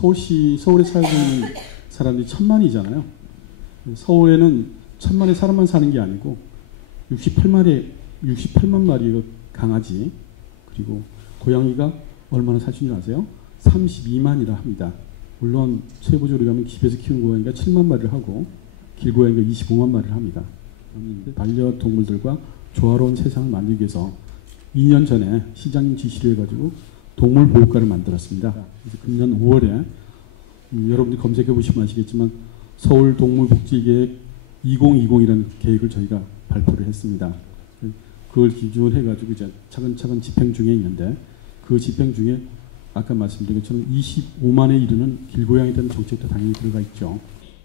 서울에 살고 있는 사람들이 1000만이잖아요. 서울에는 1000만의 사람만 사는 게 아니고 68만 마리의 강아지, 그리고 고양이가 얼마나 살 수 있는지 아세요? 32만이라 합니다. 물론 세부적으로 가면 집에서 키우는 고양이가 7만 마리를 하고 길고양이가 25만 마리를 합니다. 반려동물들과 조화로운 세상을 만들기 위해서 2년 전에 시장님 지시를 해가지고 동물보호과를 만들었습니다. 그래서 금년 5월에 여러분들이 검색해 보시면 아시겠지만 서울동물복지계획 2020이라는 계획을 저희가 발표를 했습니다. 그걸 기준으로 해가지고 이제 차근차근 집행 중에 있는데, 그 집행 중에 아까 말씀드린 것처럼 25만에 이르는 길고양이에 대한 정책도 당연히 들어가 있죠.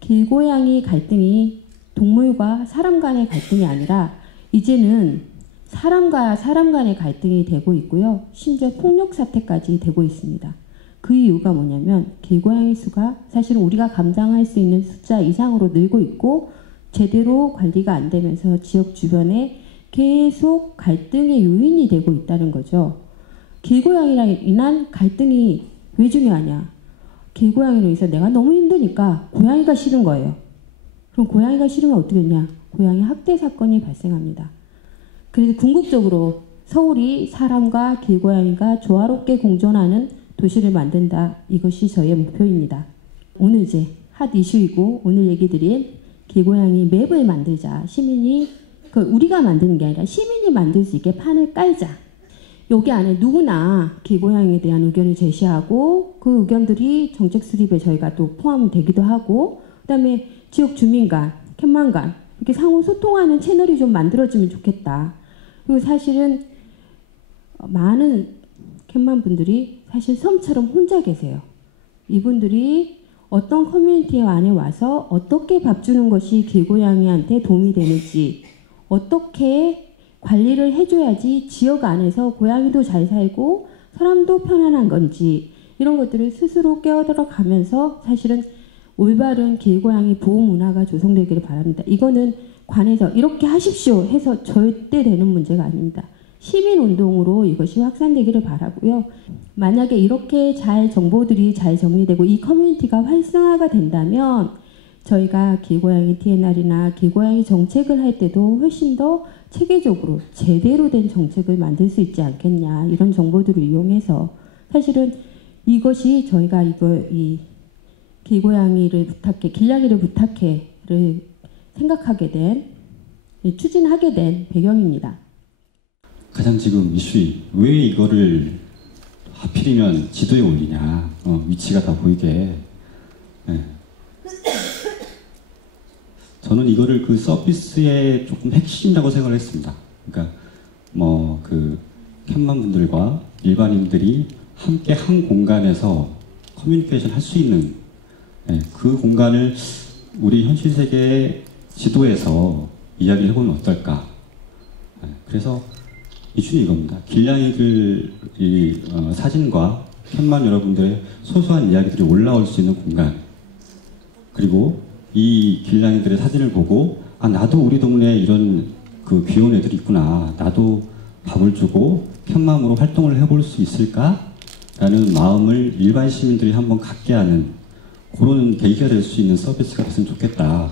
길고양이 갈등이 동물과 사람 간의 갈등이 아니라 이제는 사람과 사람 간의 갈등이 되고 있고요. 심지어 폭력 사태까지 되고 있습니다. 그 이유가 뭐냐면 길고양이 수가 사실은 우리가 감당할 수 있는 숫자 이상으로 늘고 있고 제대로 관리가 안 되면서 지역 주변에 계속 갈등의 요인이 되고 있다는 거죠. 길고양이로 인한 갈등이 왜 중요하냐? 길고양이로 인해서 내가 너무 힘드니까 고양이가 싫은 거예요. 그럼 고양이가 싫으면 어떻게 되냐? 고양이 학대 사건이 발생합니다. 그래서 궁극적으로 서울이 사람과 길고양이가 조화롭게 공존하는 도시를 만든다. 이것이 저희의 목표입니다. 오늘 이제 핫 이슈이고 오늘 얘기 드린 길고양이 맵을 만들자. 시민이 우리가 만드는 게 아니라 시민이 만들 수 있게 판을 깔자. 여기 안에 누구나 길고양이에 대한 의견을 제시하고 그 의견들이 정책 수립에 저희가 또 포함되기도 하고, 그다음에 지역 주민 간, 캔만 간 이렇게 상호 소통하는 채널이 좀 만들어지면 좋겠다. 그리고 사실은 많은 캔만 분들이 사실 섬처럼 혼자 계세요. 이분들이 어떤 커뮤니티 안에 와서 어떻게 밥 주는 것이 길고양이한테 도움이 되는지, 어떻게 관리를 해줘야지 지역 안에서 고양이도 잘 살고 사람도 편안한 건지, 이런 것들을 스스로 깨어들어 가면서 사실은 올바른 길고양이 보호 문화가 조성되기를 바랍니다. 이거는 관에서 이렇게 하십시오 해서 절대 되는 문제가 아닙니다. 시민운동으로 이것이 확산되기를 바라고요. 만약에 이렇게 정보들이 잘 정리되고 이 커뮤니티가 활성화가 된다면 저희가 길고양이 TNR이나 길고양이 정책을 할 때도 훨씬 더 체계적으로 제대로 된 정책을 만들 수 있지 않겠냐, 이런 정보들을 이용해서 사실은 이것이 저희가 이 길고양이를 부탁해, 길냥이를 부탁해를 생각하게 된, 추진하게 된 배경입니다. 가장 지금 이슈, 왜 이거를 하필이면 지도에 올리냐, 위치가 다 보이게. 네. 저는 이거를 그 서비스의 조금 핵심이라고 생각을 했습니다. 그러니까 그 캔만 분들과 일반인들이 함께 한 공간에서 커뮤니케이션 할 수 있는, 그 공간을 우리 현실 세계 지도에서 이야기를 해보면 어떨까. 그래서 이슈는 이겁니다. 길냥이들 사진과 캔만 여러분들의 소소한 이야기들이 올라올 수 있는 공간, 그리고 이 길냥이들의 사진을 보고 나도 우리 동네에 이런 그 귀여운 애들이 있구나, 나도 밥을 주고 캔맘으로 활동을 해볼 수 있을까? 라는 마음을 일반 시민들이 한번 갖게 하는 그런 계기가 될 수 있는 서비스가 됐으면 좋겠다.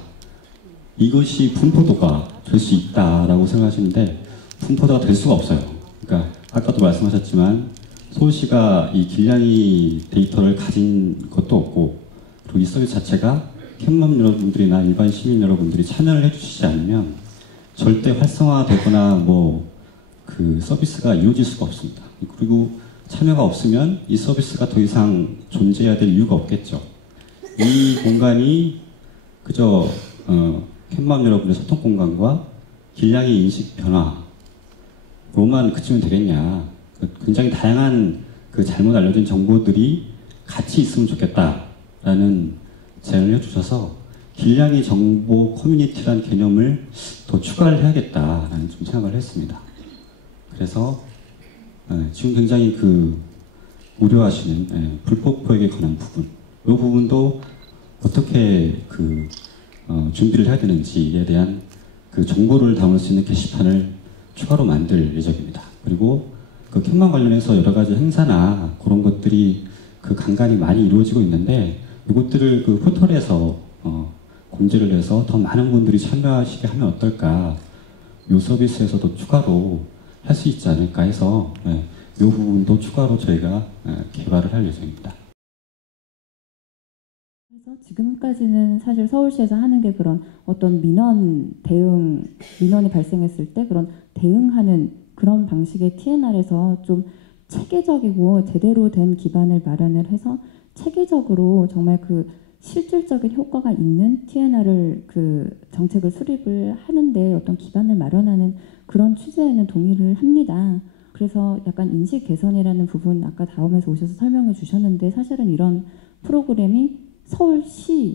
이것이 분포도가 될 수 있다라고 생각하시는데 분포도가 될 수가 없어요. 그러니까 아까도 말씀하셨지만 서울시가 이 길냥이 데이터를 가진 것도 없고, 그리고 이 서비스 자체가 캔맘 여러분들이나 일반 시민 여러분들이 참여를 해주시지 않으면 절대 활성화되거나 그 서비스가 이루어질 수가 없습니다. 그리고 참여가 없으면 이 서비스가 더 이상 존재해야 될 이유가 없겠죠. 이 공간이 그저 캔맘 여러분의 소통 공간과 길냥이 인식 변화로만 그치면 되겠냐. 굉장히 다양한 그 잘못 알려진 정보들이 같이 있으면 좋겠다라는 제안을 해주셔서 길냥이 정보 커뮤니티라는 개념을 더 추가를 해야겠다라는 좀 생각을 했습니다. 그래서 지금 굉장히 우려하시는 불법 포획에 관한 부분, 이 부분도 어떻게 준비를 해야 되는지에 대한 그 정보를 담을 수 있는 게시판을 추가로 만들 예정입니다. 그리고 그 캔맘 관련해서 여러 가지 행사나 그런 것들이 그 간간이 많이 이루어지고 있는데 이것들을 그 포털에서 공지를 해서 더 많은 분들이 참여하시게 하면 어떨까, 이 서비스에서도 추가로 할 수 있지 않을까 해서 이 부분도 추가로 저희가 개발을 할 예정입니다. 그래서 지금까지는 사실 서울시에서 하는 게 그런 어떤 민원이 발생했을 때 그런 대응하는 그런 방식의 TNR에서 좀 체계적이고 제대로 된 기반을 마련을 해서 체계적으로 정말 그 실질적인 효과가 있는 TNR을 그 정책을 수립을 하는데 어떤 기반을 마련하는 그런 취지에는 동의를 합니다. 그래서 약간 인식 개선이라는 부분 아까 다음에서 오셔서 설명해 주셨는데 사실은 이런 프로그램이 서울시에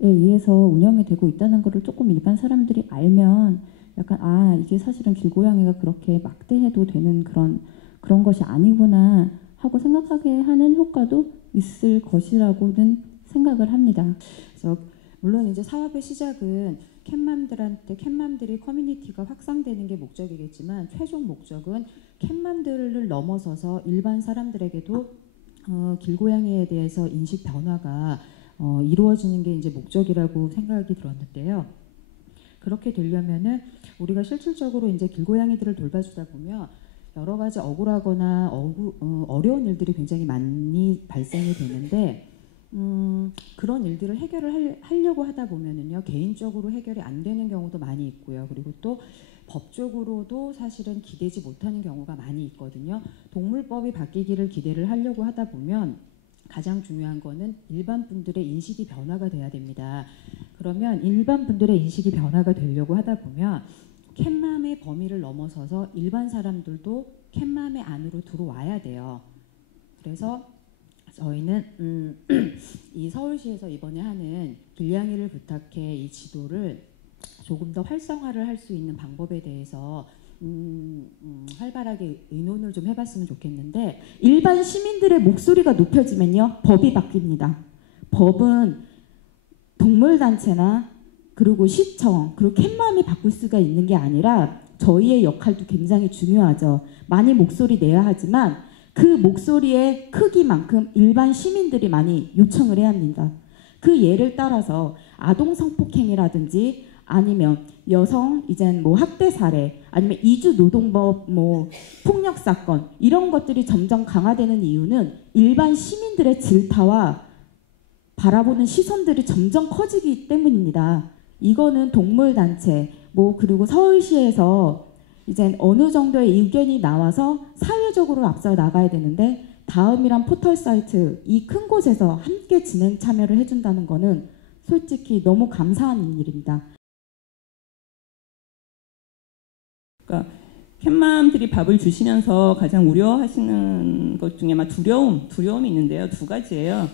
의해서 운영이 되고 있다는 것을 조금 일반 사람들이 알면 약간 이게 사실은 길고양이가 그렇게 막대해도 되는 그런 것이 아니구나 하고 생각하게 하는 효과도 있을 것이라고는 생각을 합니다. 그래서 물론 이제 사업의 시작은 캣맘들이 커뮤니티가 확산되는 게 목적이겠지만 최종 목적은 캣맘들을 넘어서서 일반 사람들에게도 길고양이에 대해서 인식 변화가 이루어지는 게 이제 목적이라고 생각이 들었는데요. 그렇게 되려면은 우리가 실질적으로 이제 길고양이들을 돌봐주다 보면 여러 가지 억울하거나 어려운 일들이 굉장히 많이 발생이 되는데 그런 일들을 해결을 하려고 하다 보면은요, 개인적으로 해결이 안 되는 경우도 많이 있고요. 그리고 또 법적으로도 사실은 기대지 못하는 경우가 많이 있거든요. 동물법이 바뀌기를 기대를 하려고 하다 보면 가장 중요한 거는 일반 분들의 인식이 변화가 돼야 됩니다. 그러면 일반 분들의 인식이 변화가 되려고 하다 보면 캣맘의 범위를 넘어서서 일반 사람들도 캣맘의 안으로 들어와야 돼요. 그래서 저희는 이 서울시에서 이번에 하는 길냥이를 부탁해 이 지도를 조금 더 활성화를 할 수 있는 방법에 대해서 활발하게 의논을 좀 해봤으면 좋겠는데, 일반 시민들의 목소리가 높여지면요 법이 바뀝니다. 법은 동물단체나 그리고 시청 그리고 캣맘이 바꿀 수가 있는 게 아니라 저희의 역할도 굉장히 중요하죠. 많이 목소리 내야 하지만 그 목소리의 크기만큼 일반 시민들이 많이 요청을 해야 합니다. 그 예를 따라서 아동 성폭행이라든지 아니면 여성 이젠 뭐 학대 사례 아니면 이주 노동법 뭐 폭력 사건 이런 것들이 점점 강화되는 이유는 일반 시민들의 질타와 바라보는 시선들이 점점 커지기 때문입니다. 이거는 동물단체 뭐 그리고 서울시에서 이제 어느 정도의 의견이 나와서 사회적으로 앞서 나가야 되는데 다음이란 포털 사이트 이 큰 곳에서 함께 진행 참여를 해준다는 거는 솔직히 너무 감사한 일입니다. 그러니까 캣맘들이 밥을 주시면서 가장 우려하시는 것 중에 아마 두려움이 있는데요. 두 가지예요.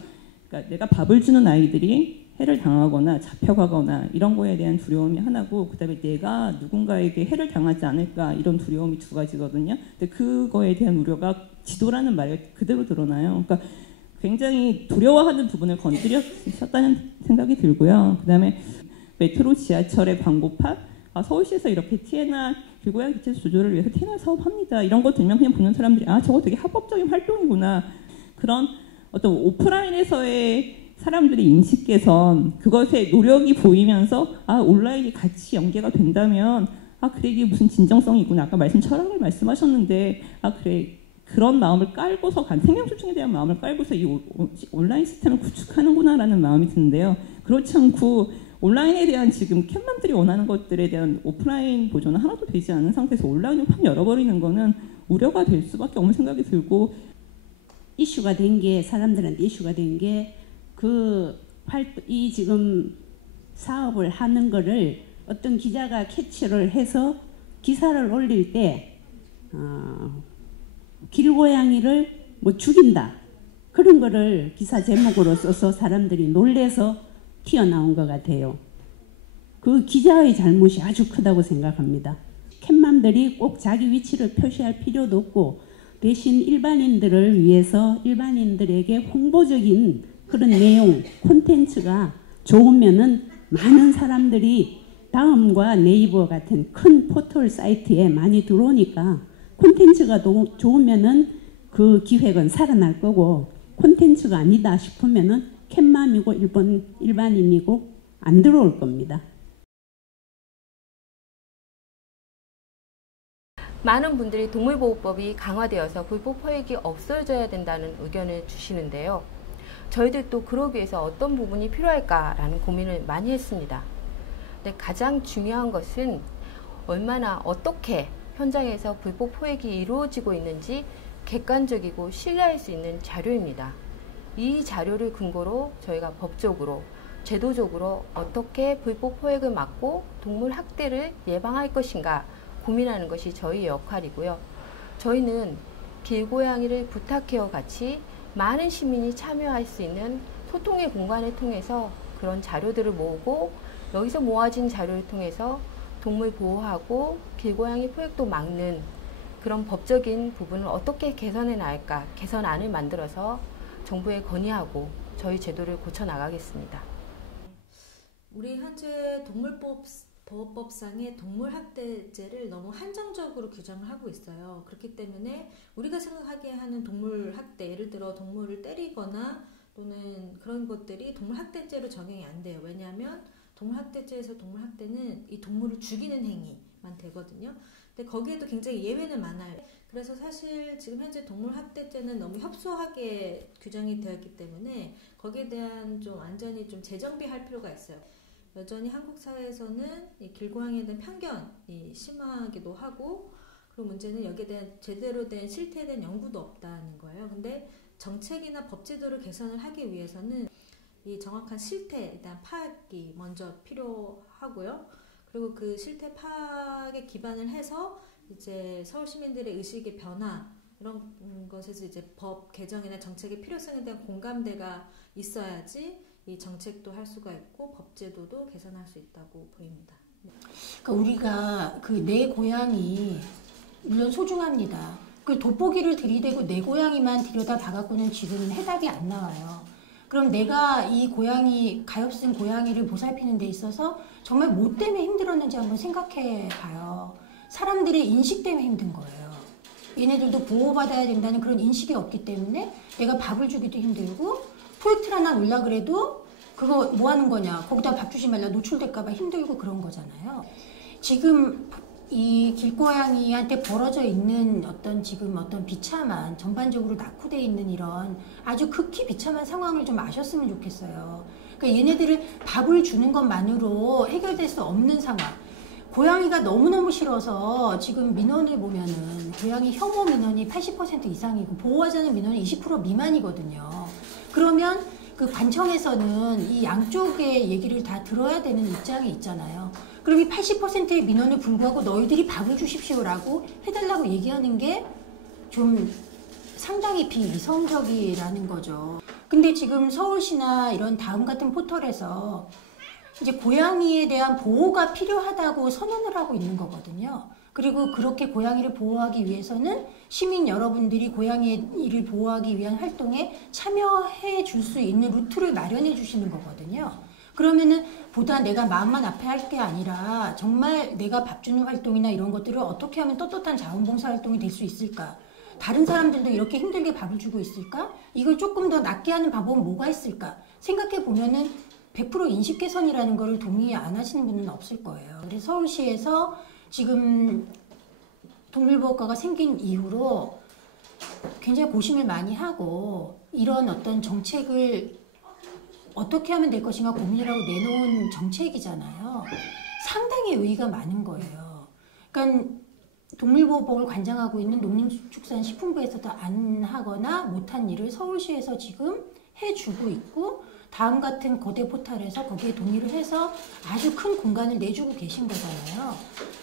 그러니까 내가 밥을 주는 아이들이 해를 당하거나 잡혀가거나 이런 거에 대한 두려움이 하나고, 그다음에 내가 누군가에게 해를 당하지 않을까 이런 두려움이 두 가지거든요. 근데 그거에 대한 우려가 지도라는 말에 그대로 드러나요. 그러니까 굉장히 두려워하는 부분을 건드렸다는 생각이 들고요. 그다음에 메트로 지하철의 광고판, 서울시에서 이렇게 TNR 길고양이 개체 조절을 위해서 TNR 사업합니다. 이런 거 들면 그냥 보는 사람들이 저거 되게 합법적인 활동이구나. 그런 어떤 오프라인에서의 사람들의 인식 개선, 그것의 노력이 보이면서 온라인이 같이 연계가 된다면 그래 이게 무슨 진정성이 있구나. 아까 철학을 말씀하셨는데 그래 그런 마음을 깔고서 생명 존중에 대한 마음을 깔고서 이 온라인 시스템을 구축하는구나라는 마음이 드는데요. 그렇지 않고 온라인에 대한 지금 캣맘들이 원하는 것들에 대한 오프라인 보존은 하나도 되지 않은 상태에서 온라인을 확 열어버리는 거는 우려가 될 수밖에 없는 생각이 들고, 이슈가 된 게 사람들한테 이슈가 된 게 이 지금 사업을 하는 거를 어떤 기자가 캐치를 해서 기사를 올릴 때 길고양이를 뭐 죽인다 그런 거를 기사 제목으로 써서 사람들이 놀래서 튀어나온 것 같아요. 그 기자의 잘못이 아주 크다고 생각합니다. 캣맘들이 꼭 자기 위치를 표시할 필요도 없고 대신 일반인들을 위해서 일반인들에게 홍보적인 그런 내용, 콘텐츠가 좋으면은 많은 사람들이 다음과 네이버 같은 큰 포털 사이트에 많이 들어오니까 콘텐츠가 좋으면은 그 기획은 살아날 거고 콘텐츠가 아니다 싶으면은 캣맘이고 일반인이고 안 들어올 겁니다. 많은 분들이 동물보호법이 강화되어서 불법 포획이 없어져야 된다는 의견을 주시는데요. 저희들도 그러기 위해서 어떤 부분이 필요할까라는 고민을 많이 했습니다. 근데 가장 중요한 것은 얼마나 어떻게 현장에서 불법 포획이 이루어지고 있는지 객관적이고 신뢰할 수 있는 자료입니다. 이 자료를 근거로 저희가 법적으로, 제도적으로 어떻게 불법 포획을 막고 동물 학대를 예방할 것인가 고민하는 것이 저희의 역할이고요. 저희는 길고양이를 부탁해요 같이 많은 시민이 참여할 수 있는 소통의 공간을 통해서 그런 자료들을 모으고 여기서 모아진 자료를 통해서 동물 보호하고 길고양이 포획도 막는 그런 법적인 부분을 어떻게 개선해 나갈까 개선안을 만들어서 정부에 건의하고 저희 제도를 고쳐 나가겠습니다. 우리 현재 동물보호법상의 동물학대죄를 너무 한정적으로 규정을 하고 있어요. 그렇기 때문에 우리가 생각하기에 하는 동물학대, 예를 들어 동물을 때리거나 또는 그런 것들이 동물학대죄로 적용이 안 돼요. 왜냐하면 동물학대죄에서 동물학대는 이 동물을 죽이는 행위만 되거든요. 근데 거기에도 굉장히 예외는 많아요. 그래서 사실 지금 현재 동물학대죄는 너무 협소하게 규정이 되었기 때문에 거기에 대한 좀 완전히 좀 재정비할 필요가 있어요. 여전히 한국 사회에서는 이 길고양이에 대한 편견이 심하기도 하고, 그리고 문제는 여기에 대한 제대로 된 실태에 대한 연구도 없다는 거예요. 근데 정책이나 법 제도를 개선을 하기 위해서는 이 정확한 실태에 대한 파악이 먼저 필요하고요. 그리고 그 실태 파악에 기반을 해서 이제 서울 시민들의 의식의 변화 이런 것에서 이제 법 개정이나 정책의 필요성에 대한 공감대가 있어야지 이 정책도 할 수가 있고 법 제도도 개선할 수 있다고 보입니다. 그러니까 우리가 그 내 고향이 물론 소중합니다. 그 돋보기를 들이대고 내 고향이만 들여다 봐갖고는 지금 해답이 안 나와요. 그럼 내가 이 고양이, 가엾은 고양이를 보살피는 데 있어서 정말 뭐 때문에 힘들었는지 한번 생각해 봐요. 사람들의 인식 때문에 힘든 거예요. 얘네들도 보호받아야 된다는 그런 인식이 없기 때문에 내가 밥을 주기도 힘들고 포획틀 하나 놓으려 그래도 그거 뭐 하는 거냐, 거기다 밥 주지 말라 노출될까 봐 힘들고 그런 거잖아요. 지금 이 길고양이한테 벌어져 있는 어떤 비참한, 전반적으로 낙후되어 있는 이런 아주 극히 비참한 상황을 좀 아셨으면 좋겠어요. 그러니까 얘네들을 밥을 주는 것만으로 해결될 수 없는 상황. 고양이가 너무너무 싫어서 지금 민원을 보면은 고양이 혐오 민원이 80% 이상이고 보호하자는 민원이 20% 미만이거든요. 그러면 그 관청에서는 이 양쪽의 얘기를 다 들어야 되는 입장이 있잖아요. 그럼 이 80%의 민원을 불구하고 너희들이 밥을 주십시오라고 해달라고 얘기하는 게 좀 상당히 비이성적이라는 거죠. 근데 지금 서울시나 이런 다음 같은 포털에서 이제 고양이에 대한 보호가 필요하다고 선언을 하고 있는 거거든요. 그리고 그렇게 고양이를 보호하기 위해서는 시민 여러분들이 고양이를 보호하기 위한 활동에 참여해 줄 수 있는 루트를 마련해 주시는 거거든요. 그러면은 보다 내가 마음만 아파할 게 아니라 정말 내가 밥 주는 활동이나 이런 것들을 어떻게 하면 떳떳한 자원봉사 활동이 될 수 있을까? 다른 사람들도 이렇게 힘들게 밥을 주고 있을까? 이걸 조금 더 낫게 하는 방법은 뭐가 있을까? 생각해 보면은 100% 인식 개선이라는 거를 동의 안 하시는 분은 없을 거예요. 그래서 서울시에서 지금 동물보호과가 생긴 이후로 굉장히 고심을 많이 하고 이런 어떤 정책을 어떻게 하면 될 것인가 고민을 하고 내놓은 정책이잖아요. 상당히 의의가 많은 거예요. 그러니까 동물보호법을 관장하고 있는 농림축산식품부에서도 안 하거나 못한 일을 서울시에서 지금 해주고 있고 다음 같은 거대 포털에서 거기에 동의를 해서 아주 큰 공간을 내주고 계신 거잖아요.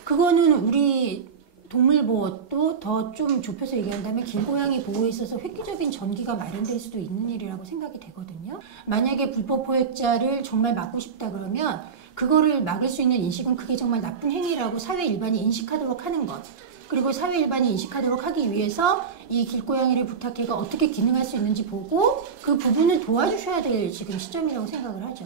그거는 우리 동물보호도 더 좀 좁혀서 얘기한다면 길고양이 보호에 있어서 획기적인 전기가 마련될 수도 있는 일이라고 생각이 되거든요. 만약에 불법 포획자를 정말 막고 싶다 그러면 그거를 막을 수 있는 인식은 그게 정말 나쁜 행위라고 사회 일반이 인식하도록 하는 것. 그리고 사회 일반이 인식하도록 하기 위해서 이 길고양이를 부탁해가 어떻게 기능할 수 있는지 보고 그 부분을 도와주셔야 될 지금 시점이라고 생각을 하죠.